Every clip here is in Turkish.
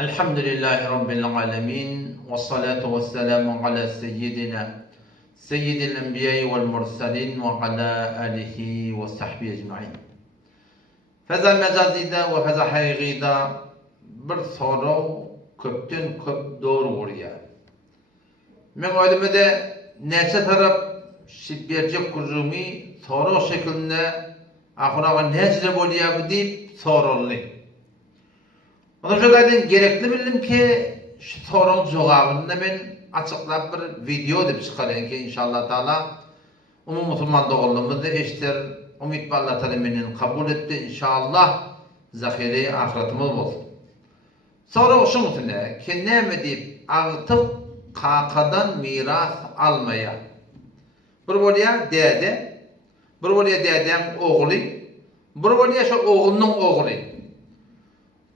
Elhamdülillahi Rabbil alemin ve salatu ve selamu ala seyyidil enbiya'i vel mursalin ve ala alihi ve sahbihi ecma'in. Feza mecazide ve feza haygide bir soru köpten köp doğru oluyor. Men öyleme de neçe taraf şibbercek kurrumi soru şeklinde ahırağa neçe oluyor deyip soruldu. Onun için gerekli bildim ki şu sorunun cevabını ben açıklap bir video edip çıkarayım ki inşallah Teala Müslüman doğruluğumuzu eşittir. Ümit Allah Teala'nın kabul etti inşallah zahiri ahiretimiz olsun. Soru şu mutune ki ne mi deyip artık kakadan miras almaya. Bir buraya dede, bir buraya dedem oğlu, bir buraya şu oğlunun oğlu.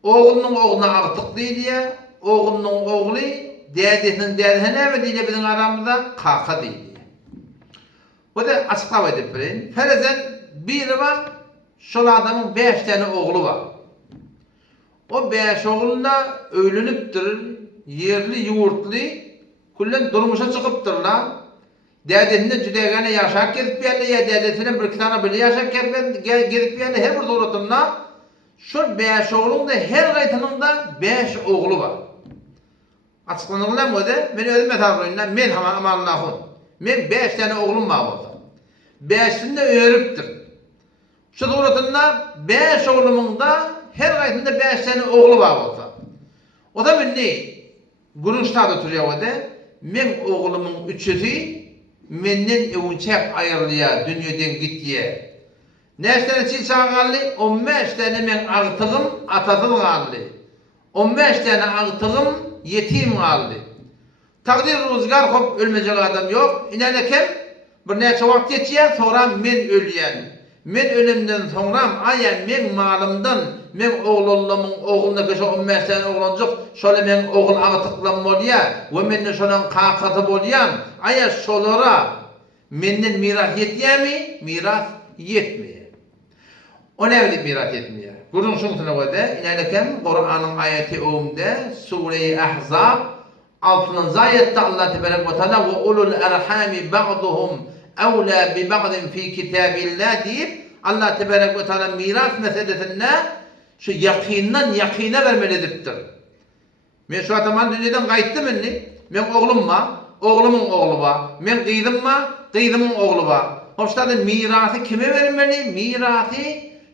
Oğlunun oğluna artık değil ya, oğlunun oğlu dedesinin dedesine mi diye bizim aramızda kaka değil ya. Bu da açıklama edip vereyim. Ferezen biri var, şu adamın 5 tane oğlu var. O 5 oğlunda ölünüptür, yerli yurtlu, kullen durmuşa çıkıptırlar. Dedesinde cüdegane yaşak gelip geldi ya dedesine bir iki tane bile yaşak gelip geldi her bir doğrultunda. Şu 5 oğlun da her gaytının da 5 oğlu var. Açıklanırlar mı o da? Ben özüm etabırıyla, ben ama Allah'ın. Ben 5 tane oğlum var orada. 5'ini de öğrüptür. Şu doğrultunda 5 oğlumun da her gaytında 5 tane oğlu var orada. O da ben ne? Gurunçlarda duruyor o da. Ben oğlumun 3'ü menden evunçak ayrılıya, dünyadan gittiye. Neç tane çilçağı kaldı? 15 tane men artığım atasıl kaldı. 15 tane artığım yetim kaldı. Takdir rüzgar hop ölmeyecek adam yok. İnanırken bir neçe vakit geçiyor sonra men ölüyen. Men ölümden sonra ayan men malımdan men oğlumun oğlundaki şu 15 tane oğlancık şöyle men oğul artıklan bolya ve menne şolan kakatı bolyan ayan şolara menden miras yetiyor mi? Miras yetmiyor. O ne bilip miras etmiyor. Kurun şunsuna koydu. İnanırken Kur'an'ın ayeti oğumda Sure-i Ahzab 6. ayette Allah Tebarek ve Teala ve ulul erhami ba'duhum evla bi ba'din fi kitabillah deyip Allah Tebarek ve Teala miras meselesinde şu yakine vermelidirdir. Men şu adamın dünyadan kayıttım enni. Men oğlum var, oğlumun oğlu var. Men kıydım var, kıydımun oğlu var. Hoşta da mirası kime vermeli? Mirası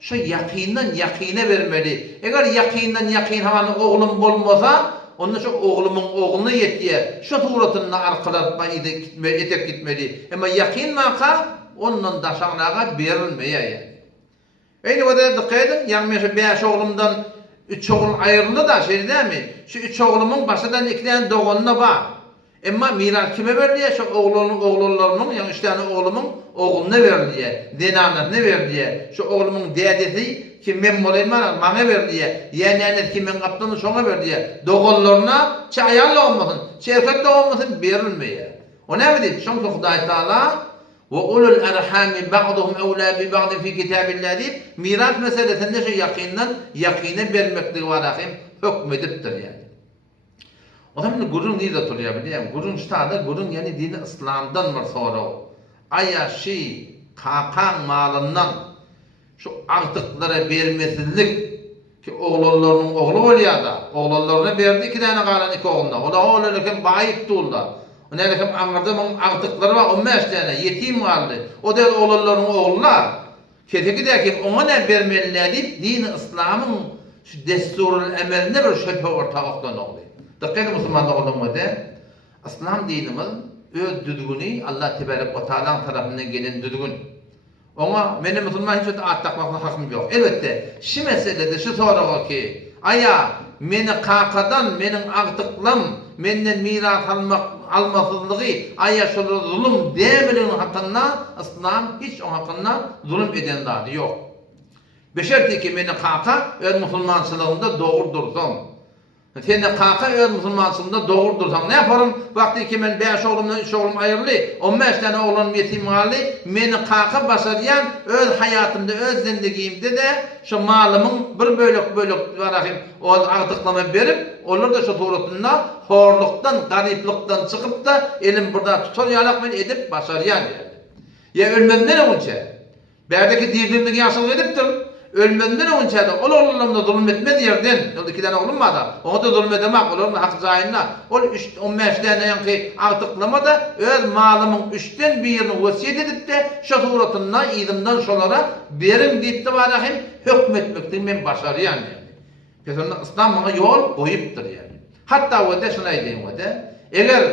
şu yakine vermeli. Eğer yakin havanın oğlum olmasa, onun şu oğlumun oğluna yetiye. Şu tuğratını arkalatma etek gitmeli. Ama yakin maka, onun daşanağa verilmeye yani. Aynı o da dikkat edin, yani şu 5 oğlumdan 3 oğlum ayrıldı da şey değil mi? Şu 3 oğlumun başından 2 tane doğununa var. Ama miras kime veriliyor? Şu oğullarının, yani 3 tane oğlumun oğluna veriliyor. Denanetine veriliyor. Şu oğlumun dedesi kim ben molayım bana veriliyor. Yani kim ben kaptanı şuna veriliyor. Doğullarına ayarlı olmasın, erkek de olmasın verilmiyor. O ne mi deyip? Şunu Huday Teala ve ulul erhami ba'duhum evla bi ba'din fi kitabillah deyip miras meselesinde şu yakine vermektir var hükmediptir yani. O zaman gurun niye de tutuyor biliyor musun? Gurun ştada gurun yani dini İslam'dan var sonra o. Aya kakan malından şu artıklara vermesizlik ki oğullarının oğlu oluyor da oğullarına verdi 2 tane kalan 2 oğluna. O da oğullarına bayıp tuğulda. O ne demek anladığımın artıkları var 15 tane yetim kaldı. O da oğullarının oğullar. Keteki de ki ona ne vermeliler deyip dini İslam'ın şu desturul emeline bir şüphe ortalıktan oluyor. Dikkat Müslümanlar olmadı. İslam dinimiz öz düdgünü Allah Tebarek ve Teala tarafından gelen düdgün. Ona benim Müslüman hiç takmakla hakkım yok. Elbette şu meselede şu soru ki aya meni kakadan benim artıklım menden miras almasızlığı aya şöyle zulüm demenin hakkında İslam hiç o hakkında zulüm eden dahi yok. Beşerti ki beni kaka öz Müslümançılığında doğru dursun. Sen de kaka öz musulmansında doğurdursan ne yaparım? Vakti ki men 5 oğlumdan 3 oğlum ayrılı, 15 tane oğlum yetim hali, meni kaka başarıyan öz hayatımda, öz zindegimde de şu malımın bir bölük varahim o artıklama berip, olur da şu tuğrutunda horluktan, gariplikten çıkıp da elim burada tutar yalak men edip başarıyan yani. Ya ölmenden önce, berdeki dirdiğimdeki yaşıl ediptir. Ölmenden önce de ol oğlumda zulüm etmedi yerden. O 2 tane oğlum var da. Onu da zulüm edemek. Oğlum hak zayinna. Ol 15 tane yankı artıklama da öz malımın 3'ten birini vasiyet edip de şu suratına idimden şolara verin deyip de varahim hükmetmekten men başarıyan yani. Kesinlikle İslam bana yol koyuptur yani. Hatta o da şuna edeyim o da. Eğer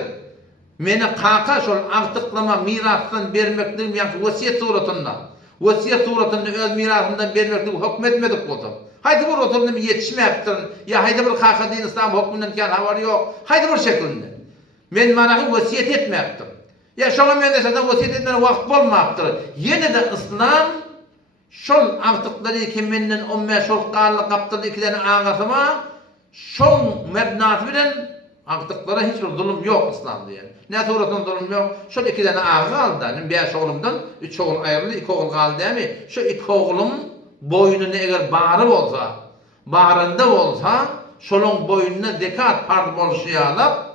meni kaka şol artıklama mirastan vermekten yankı vasiyet suratında vasiyet suratında öz mirasından vermekte hükmetmedik bolsa. Haydi bir oturumda yetişmeyiptir. Ya haydi bir kaka din İslam hükmünden kan haber yok. Haydi bir şekilde. Men manahı vasiyet etmeyiptir. Ya şoňa men de zaten vasiyet etmene wagt bolmapdyr. Yine de İslam şol artıkları ki menden 15 şol qarlı kaptırdı 2 tane ağatıma şol mebnat bilen artıklara hiçbir zulüm yok İslam'da yani. Ne suratında zulüm yok. Şu 2 tane ağa kaldı. 5 oğlumdan 3 oğul ayrıldı, 2 oğul kaldı değil mi? Şu 2 oğlum boynunu eğer bağırı olsa, bağrında olsa, şolun boynuna zekat farz bolşyalap,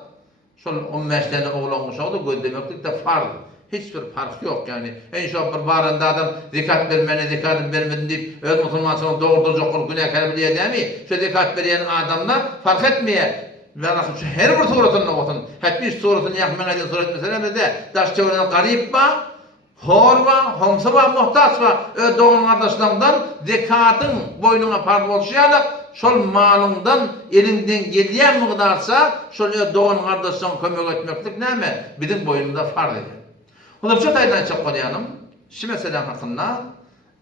şol 15 tane oğul olmuş oldu, gözlemeklik de farz. Hiçbir fark yok yani. En çok bir bağrında adam zekat vermeni, zekatını vermedin deyip öz musulmansına doğrudur jokul günahkar biliyor değil mi? Şu zekat veren adamlar fark etmeye. Ve şu her bir suratını okutun. Hatta bir suratını yakmana edin surat meselede de daş çevreden garip var, hor var, homsa var, muhtaç var. Doğun kardeşlerden zekatın boynuna farz bolşyalak, şol malından elinden geliyen miqdarsa şol doğun kardeşlerden kömek etmeklik näme? Bizim boynumuzda farz eder. Onu çok aydan çok qoýanım. Şu mesele hakkında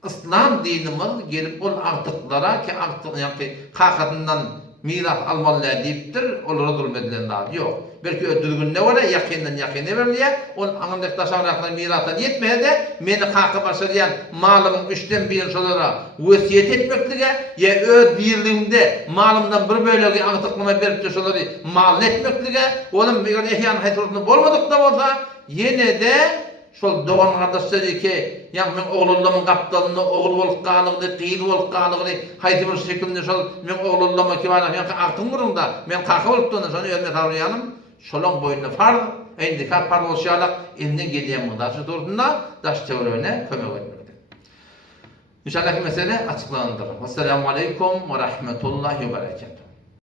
İslam dinimiz gelip ol artıklara ki artık yani kakatından miras almalılar deyiptir, olara zulmedilen daha yok. Belki ödülgün ne var ya, yakinen verliye, onun anındaki taşavraklar mirastan yetmeye de, meni kakı başlayan malımın 3'ten 1'in şolara vasiyet etmeklige, ya öd birliğimde malımdan bir bölüğü anıtıklama verip de şoları mal etmeklige, onun bir ehyan hayatını bolmadık da olsa, yine de şol doğan kardeşleri ki yani men oğlullama kaptanını oğul bolup kalıgdy, qıyıl bolup kalıgdy, haydi bir şekilde şol men oğlullama ki var, men aktın gurunda, men kaka bolup da şonu ölme tarıyanım, şolun boynuna farz, endika farz bolşyalak, elinden geliyen miqdarı doğrultusunda daş teoriyine kömek etmekdir. İnşallah mesele açıklanır. Vesselamu aleykum ve rahmetullahi ve berekatuhu.